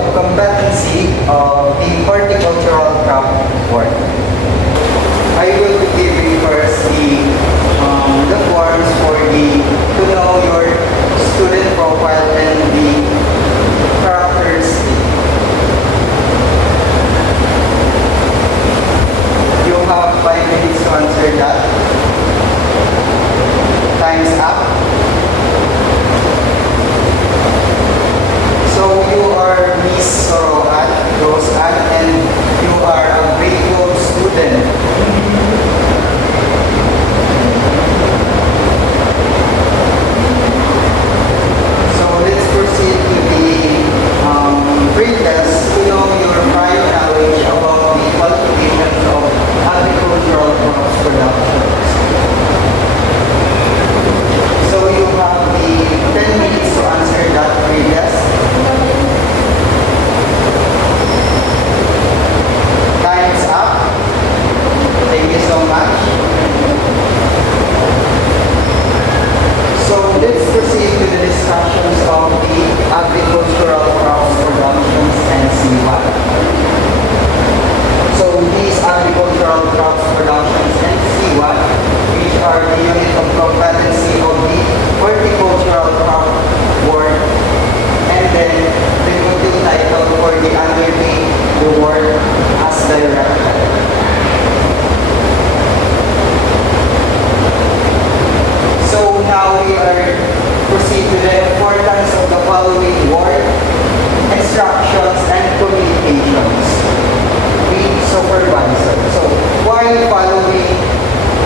of competency of the horticultural craft work. I will be giving first the forms for to know your student profile and the characteristic. You have 5 minutes to answer that. Time's up. So you are Miss Sorohan Roseann and you are a grade 12 student. So let's proceed to the pre-test to know your prior knowledge about the qualifications of agricultural crops productions. So you have the 10 minutes to answer that pre-test. Time's up. Thank you so much. So let's proceed to the discussions of the agricultural crops productions and CWAT. So these agricultural crops productions and CWAT, which are the unit of competency of the horticultural crop work, and then the module title for the undertake the work as directed. So now we are proceed to the importance of the following work, instructions, and communications with supervisor. So why following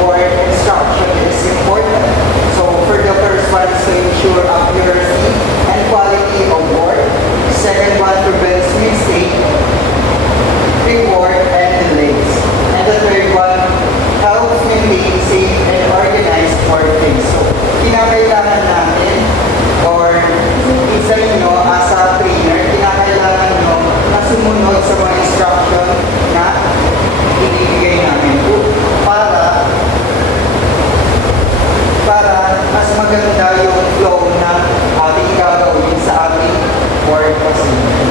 work instruction is important? So for the first one is to ensure accuracy and quality of work. Second one prevents mistake, rework, and delays. And the third one helps maintain safe and organized workplace. So kinakailangan natin or isa nyo as a trainer, kinakailangan nyo na sumunod sa mga instruction na ibibigay namin para mas maganda yung flow na ating gagawin sa ating work facility.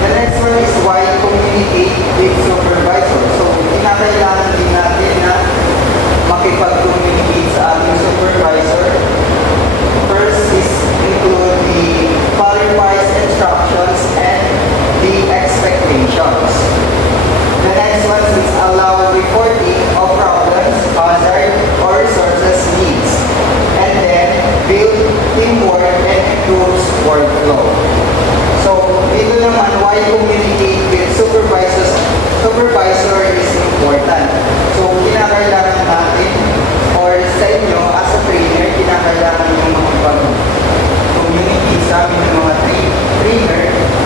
The next one is why communicate with supervisor. So, kinakailangan din natin na makipag-communicate sa ating supervisor. First is include the clarifies instructions and the expectations. The next one is allow reporting of problems, hazard, or resources needs. And then build teamwork and improves workflow. So, dito naman, why communicate with supervisor is important. So, kinakailangan natin or sa inyo as a trainer, kinakailangan nyo makipag-communicate sa amin ng mga trainer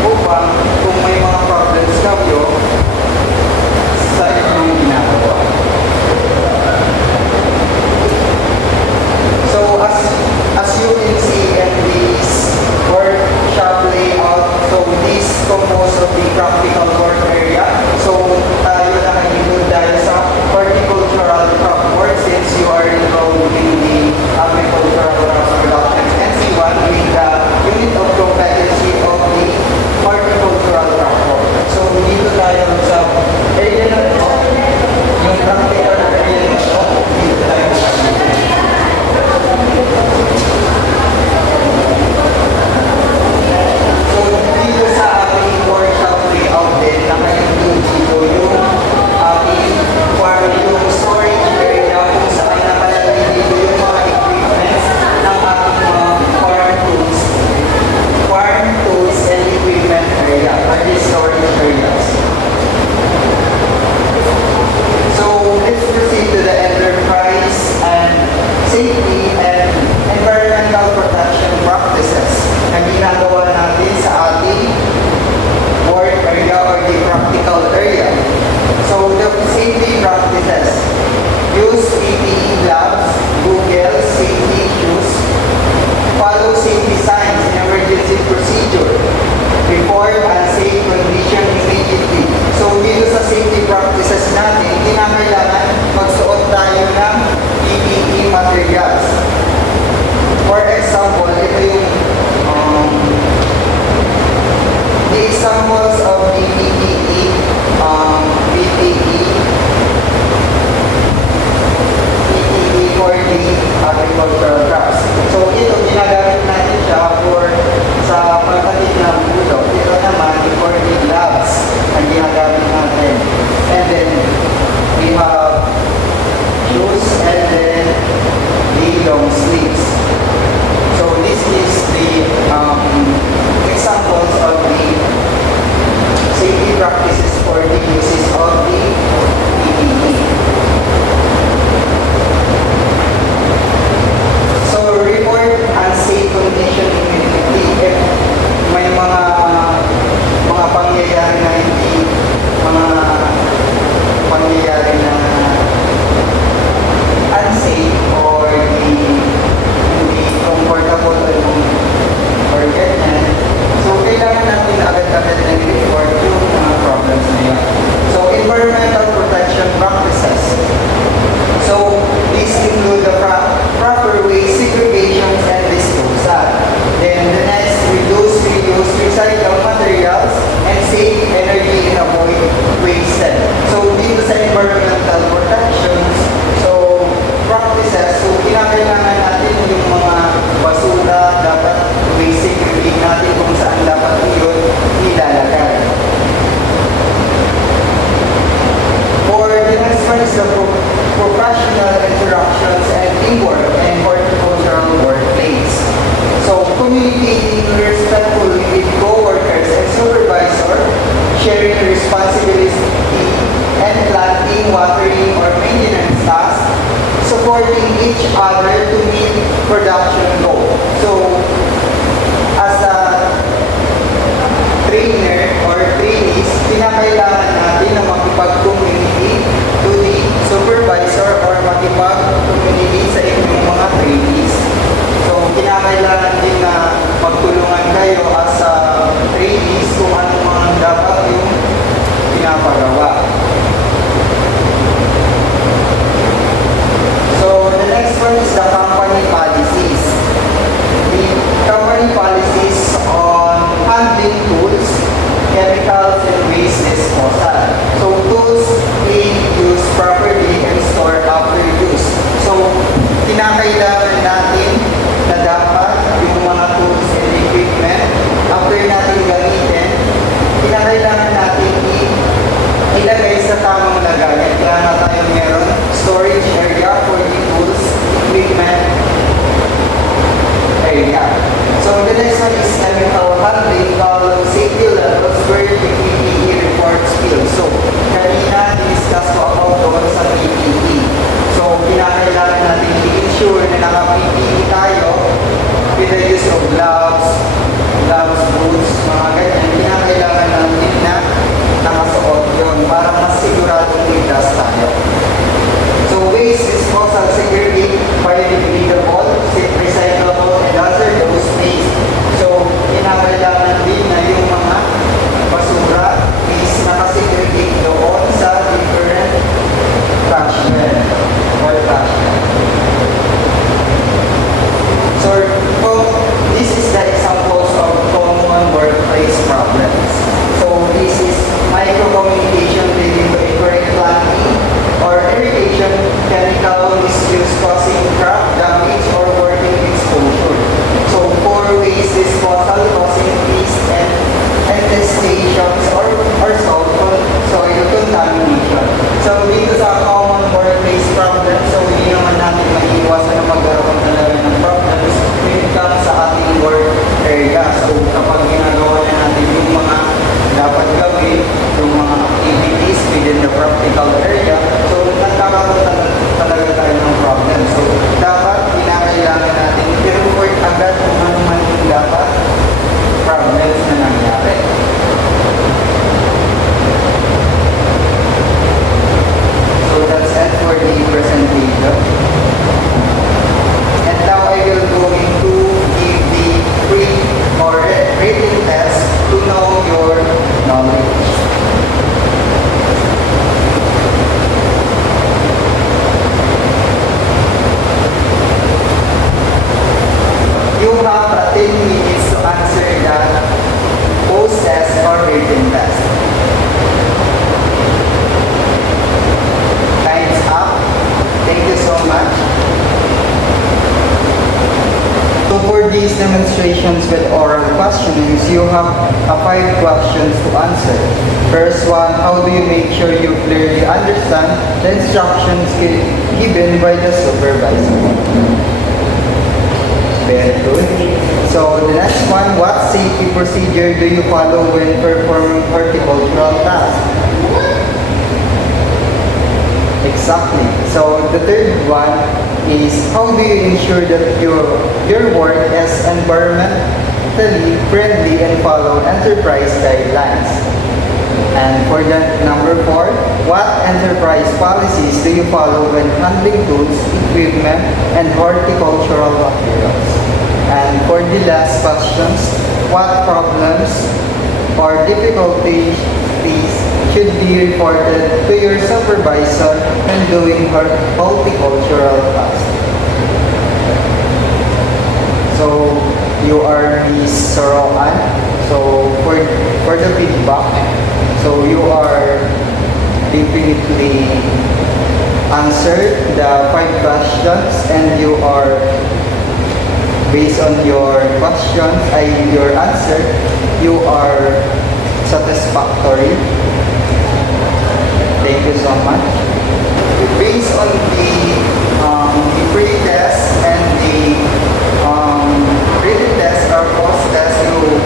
upang kung may mga problems kayo sa inyong ginagawa. So, as you can see in this workshop layout, so this composed of the each other to meet production goal. So, as a trainer or trainees, kinakailangan natin na makipag-communicate to the supervisor or makipag-communicate sa inyong mga trainees. So, kinakailangan din na magtulungan kayo as a trainees kung ano mga dapat yung pinapagawa. So, the next one is the company policies. The company policies on handling tools, chemicals, and waste disposal. So, tools being used properly and stored after use. So, kinakailangan natin na dapat yung mga tools and equipment after natin gamitin, kinakailangan natin ilagay sa tamang lagayan. Kailangan tayo meron storage area for the tools, equipment area. So the next one is chemical handling, safety levels where the PPE reports spill. So kanina discuss ko about doon sa PPE. So kinakailangan natin i-ensure na naka-PPE tayo with the use of gloves, boots, mga ganyan. Kinakailangan natin na nakasuot yun para mas siguradong ligtas tayo. So waste disposal, segregate biodegradable, recyclable, and hazardous waste. So kinakailangan din na yung mga basura is nakasegregate doon sa different trash bin or trash bin. So this is the examples of common workplace problems. So this is micro-communication leading to incorrect planning or irrigation, chemical misuse causing crop damage or working exposure. So poor waste disposal causing waste and infestations or soil contamination. So dito sa common workplace problems, so hindi naman natin maiiwasan na magkaroon talaga ng problems when it comes sa ating work area. So kapag ginagawa na natin yung mga dapat gawin, yung mga activities within the practical area, so nagkakaroon talaga tayo ng problem. So dapat kinakailangan natin i-report agad kung ano man yung dapat problems na nangyari. So that's it for the presentation. And now I will go into give the brief or rating test to know your knowledge. You have 10 minutes to answer the post-test or written test. Time's up. Thank you so much. So for these demonstrations with oral questionings, you have 5 questions to answer. First one, how do you make sure you clearly understand the instructions given by the supervisor? Very good. So the next one, what safety procedure do you follow when performing horticultural tasks? Exactly. So the third one is, how do you ensure that your work is environmentally friendly and follow enterprise guidelines? And for the number 4, what enterprise policies do you follow when handling tools, equipment, and horticultural materials? And for the last questions, what problems or difficulties should be reported to your supervisor when doing horticultural tasks? So you are Miss Soroan. So for the feedback, so you are definitely answered the 5 questions and you are based on your questions, your answer, you are satisfactory. Thank you so much. Based on the pre-test and the written test or post-test, you